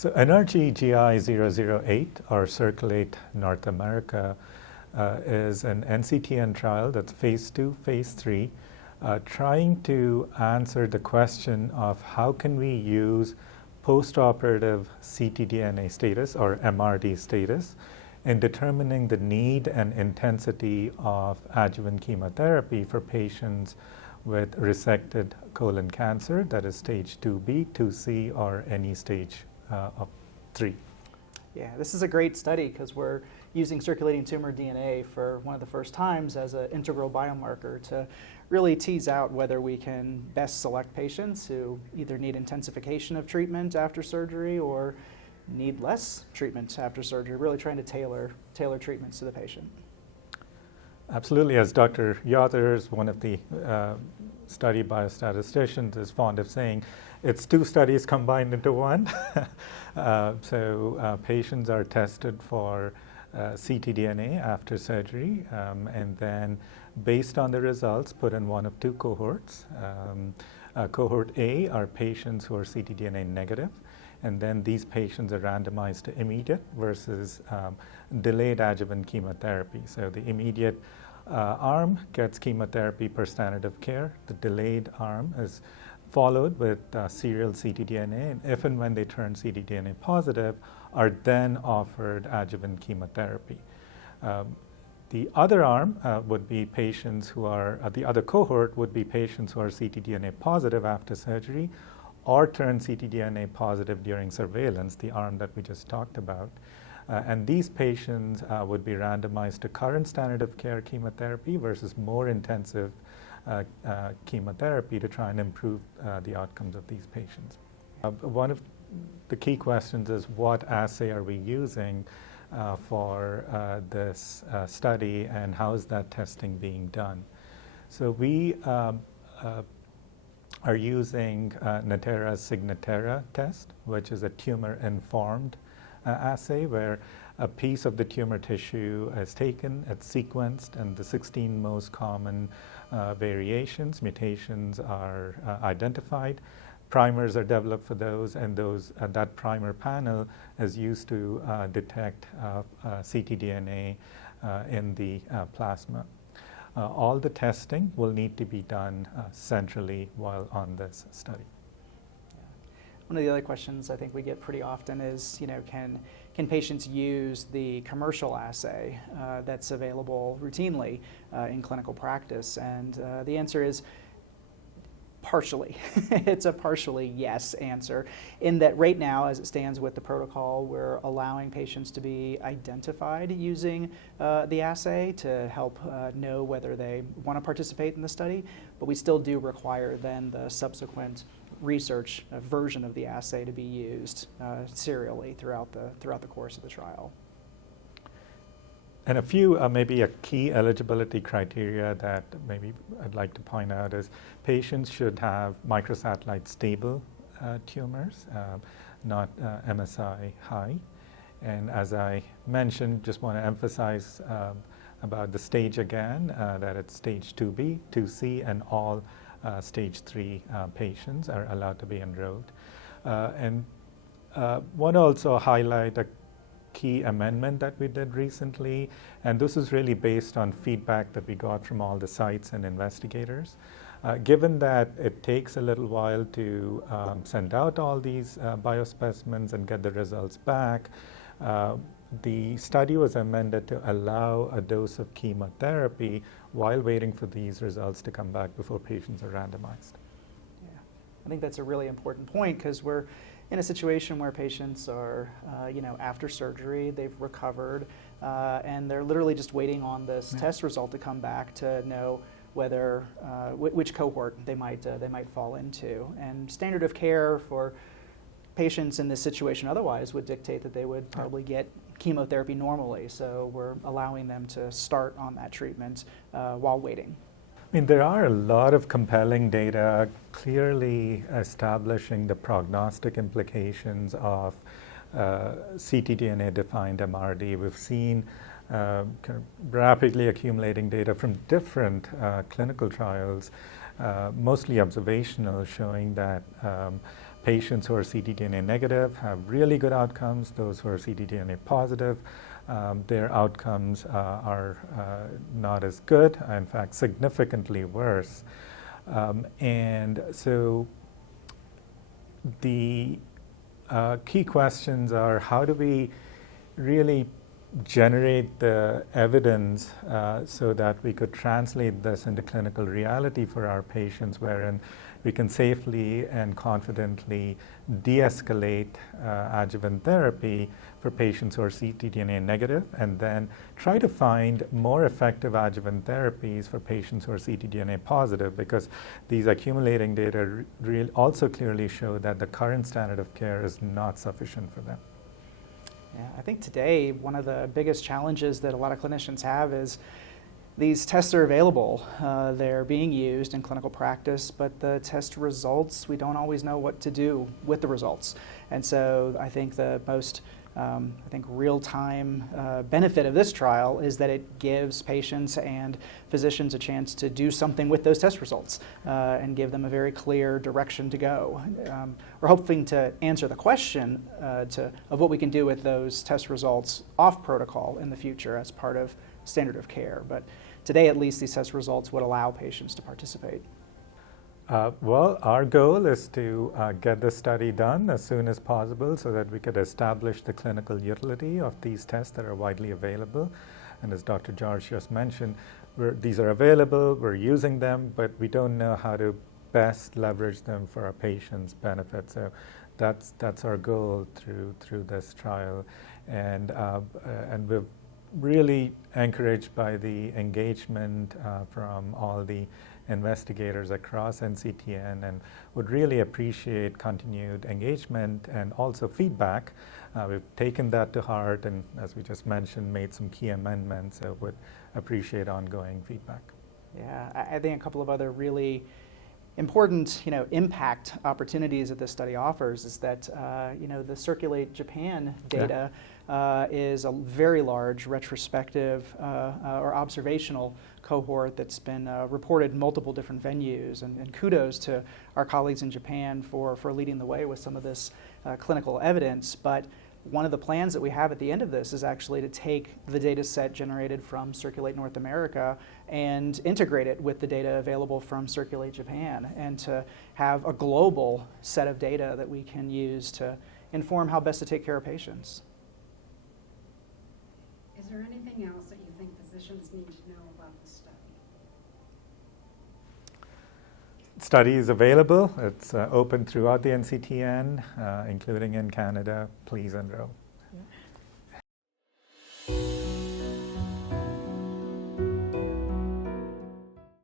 So NRG-GI008, or CIRCULATE-North America, is an NCTN trial that's phase 2, phase 3, trying to answer the question of how can we use postoperative ctDNA status, or MRD status, in determining the need and intensity of adjuvant chemotherapy for patients with resected colon cancer, that is stage 2B, 2C, or any stage of 3. Yeah, this is a great study because we're using circulating tumor DNA for one of the first times as an integral biomarker to really tease out whether we can best select patients who either need intensification of treatment after surgery or need less treatment after surgery, really trying to tailor treatments to the patient. Absolutely. As Dr. Yothers, one of the study biostatisticians, is fond of saying, it's 2 studies combined into one. Patients are tested for ctDNA after surgery, and then based on the results put in one of 2 cohorts. Cohort A are patients who are ctDNA negative, and then these patients are randomized to immediate versus delayed adjuvant chemotherapy. So the immediate arm gets chemotherapy per standard of care. The delayed arm is followed with serial ctDNA, and if and when they turn ctDNA positive, are then offered adjuvant chemotherapy. The other arm would be patients who are, the other cohort would be patients who are ctDNA positive after surgery or turn ctDNA positive during surveillance, the arm that we just talked about. And these patients would be randomized to current standard of care chemotherapy versus more intensive chemotherapy to try and improve the outcomes of these patients. One of the key questions is, what assay are we using for this study, and how is that testing being done? So we are using Natera's Signatera test, which is a tumor-informed assay where a piece of the tumor tissue is taken, it's sequenced, and the 16 most common variations, mutations are identified. Primers are developed for those, and that primer panel is used to detect ctDNA in the plasma. All the testing will need to be done centrally while on this study. One of the other questions I think we get pretty often is, can patients use the commercial assay that's available routinely in clinical practice? And the answer is partially. It's a partially yes answer, in that right now, as it stands with the protocol, we're allowing patients to be identified using the assay to help know whether they want to participate in the study, but we still do require then the subsequent research version of the assay to be used serially throughout the course of the trial. And a few, maybe a key eligibility criteria that maybe I'd like to point out is patients should have microsatellite stable tumors, not MSI high. And as I mentioned, just want to emphasize about the stage again, that it's stage 2B, 2C, and all stage 3 patients are allowed to be enrolled. And want to also highlight a key amendment that we did recently, and this is really based on feedback that we got from all the sites and investigators. Given that it takes a little while to send out all these biospecimens and get the results back, the study was amended to allow a dose of chemotherapy while waiting for these results to come back before patients are randomized. Yeah, I think that's a really important point, because we're in a situation where patients are, after surgery, they've recovered, and they're literally just waiting on this test result to come back to know whether which cohort they might fall into. And standard of care for patients in this situation otherwise would dictate that they would probably get chemotherapy normally. So we're allowing them to start on that treatment while waiting. I mean, there are a lot of compelling data clearly establishing the prognostic implications of ctDNA-defined MRD. We've seen kind of rapidly accumulating data from different clinical trials, mostly observational, showing that patients who are ctDNA negative have really good outcomes. Those who are ctDNA positive, their outcomes are not as good, in fact, significantly worse. And so the key questions are, how do we really generate the evidence so that we could translate this into clinical reality for our patients, wherein we can safely and confidently de-escalate adjuvant therapy for patients who are ctDNA negative, and then try to find more effective adjuvant therapies for patients who are ctDNA positive, because these accumulating data also clearly show that the current standard of care is not sufficient for them. Yeah, I think today one of the biggest challenges that a lot of clinicians have is these tests are available. They're being used in clinical practice, but the test results, we don't always know what to do with the results. And so I think the most real-time benefit of this trial is that it gives patients and physicians a chance to do something with those test results and give them a very clear direction to go. We're hoping to answer the question of what we can do with those test results off protocol in the future as part of standard of care. But today, at least, these test results would allow patients to participate. Well, our goal is to get this study done as soon as possible so that we could establish the clinical utility of these tests that are widely available. And as Dr. George just mentioned, these are available, we're using them, but we don't know how to best leverage them for our patients' benefit. So that's our goal through this trial. And we're really encouraged by the engagement from all the investigators across NCTN, and would really appreciate continued engagement and also feedback. We've taken that to heart, and as we just mentioned, made some key amendments, so would appreciate ongoing feedback. Yeah, I think a couple of other really important, impact opportunities that this study offers is that, the Circulate Japan data is a very large retrospective or observational cohort that's been reported in multiple different venues, and kudos to our colleagues in Japan for leading the way with some of this clinical evidence. But one of the plans that we have at the end of this is actually to take the data set generated from Circulate-North America and integrate it with the data available from Circulate Japan, and to have a global set of data that we can use to inform how best to take care of patients. Is there anything else that you think physicians need to know about the study? Study is available. It's open throughout the NCTN, including in Canada. Please enroll.